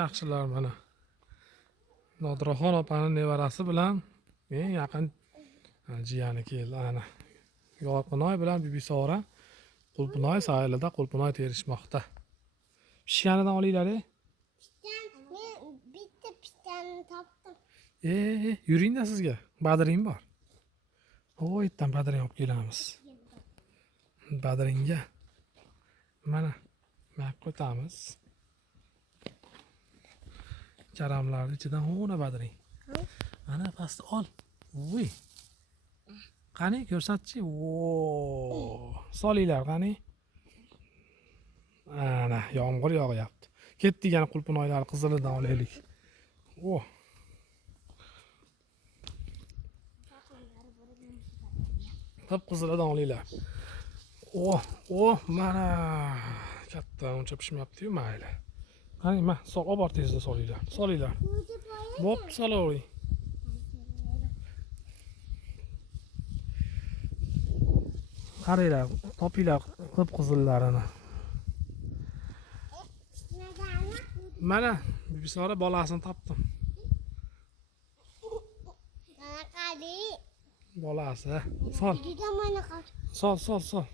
Yaxshilar mana. Nodiraxon opaning nevarasi bilan eng yaqin jiyani keldi ana. Yorqinoy bilan Bibisora Qulpinoy sahilida qulpinoy terishmoqda. Pishganidan olinglar. Men bitta pishganini topdim. Yuringda sizga. Badring bor. O, yerdan badring olib kelamiz. Badringga mana mak qo'yamiz. Karamlarning ichidan o'na badring. Ana pastda ol. Voy. Qani ko'rsatchi. Solinglar qani. Ana yomg'ir yog'yapti. Ketdik yana qulpinoylar qizilidan olaylik. Qip qizilidan olinglar. Mana katta uncha pishmayapti-yu, mayli. Qani, ma, sol, olib bor tezda solinglar. Solinglar. Bo'p, solavering. Qaranglar, topinglar qip qizillarini. Mana Bibisora bolasini topdim. Qani. Bolasi. Sol. Sol.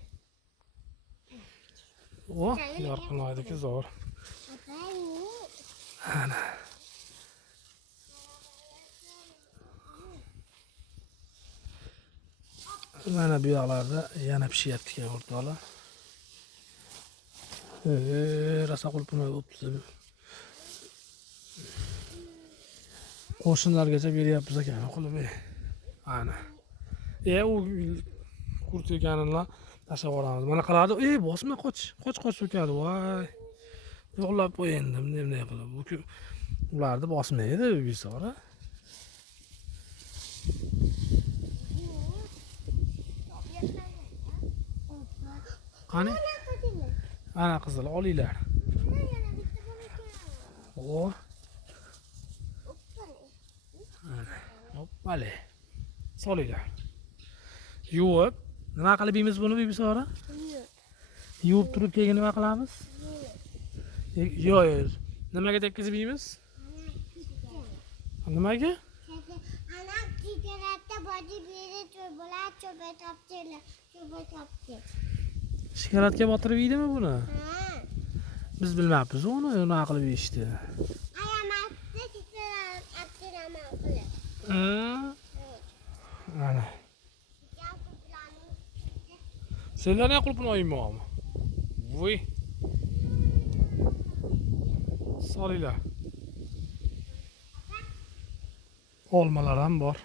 Yorqinoydiki zo'r. Ana. Mana bu yoqlarda yana pishyapti ekan o'rtoqlar. Rosa qulpinoy o'tdi. Qo'shnilargacha beryapmiz ekan, qilib. Ana. U kurt ekanini tashlab yuboramiz. Mana qiladi. Bosma qoch so'kadi. Voy. Yo'qlab qo'yendim, nima qilib. Bu ularni bosmaydi Bibisora. Qani? Ana qizil olinglar. Hoppale. Solinglar. Yuvib, nima qilib yeymiz buni Bibisora? Yuvib turib keyin nima qilamiz? Yo'q. Nimaga tekkizib yeymiz? Nimaga? Ana tigaratda body beri cho'balar cho'ba topdi. Shikolatga botirib yeydimi buni? Biz bilmayapmiz uni qilib yeyishdi. Ayamatda tigarat Abduraman qilib. Ana. Senlar ne qulpini oymoqmi? Voy. Solinglar. Olmalar ham bor.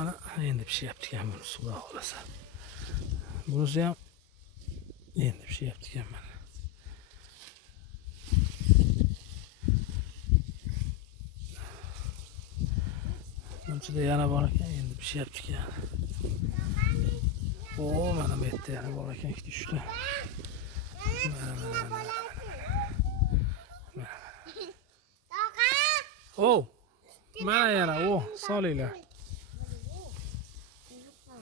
Ana endi pishyapti ekan bunisi, xudo xolasa. Bunisi ham endi pishyapti ekan mana. Bunchida yana bor ekan, endi pishyapti ekan. Mana bu yerda yana bor ekan, ikkita uchta. Mana yana, solinglar.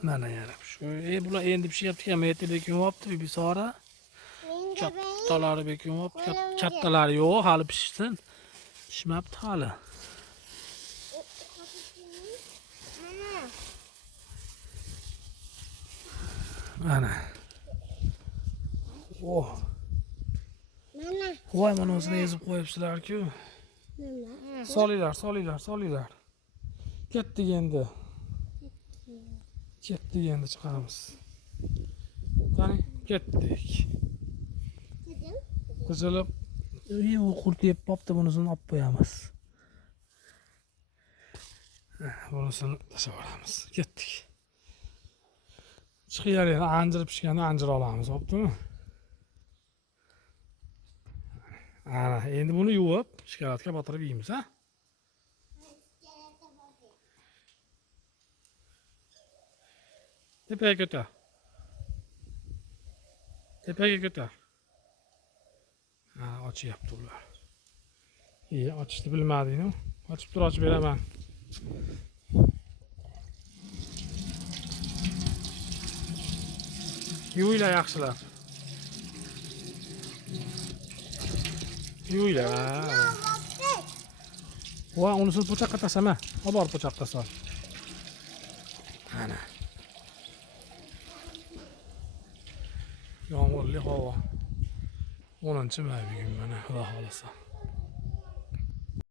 Mana yana shu. Bular endi pishyapti ekan, meti bekyapti Bibisora. Kattalari bekyapti, kattalari yo'q, hali pishsin. Pishmabdi hali. Mana. Voy, mana o'zini ezib qo'yibsizlar-ku. Solinglar. Ketdik endi chiqamiz. Qani, ketdik. Qizilib, u qurt yeb qopti, bunisini olib qo'yamiz. Bunisini tashlab yuboramiz. Ketdik. Chiqinglar, anjir pishganda anjir olamiz, bo'ptimi? Ana, endi buni yuvib, shikolatga botirib yeymiz, ha? Tepaga ko'tar. Ochyapti ular. Ochishni bilmadingmi? Ochib tur, ochib beraman. Yuvinglar yaxshilab. Yuvinglar. Va unisini po'choqqa tashlama. Olib borib po'choqqa sol. Ana. Yomg'irli havo. 10-may bugun mana, xudo xolasa.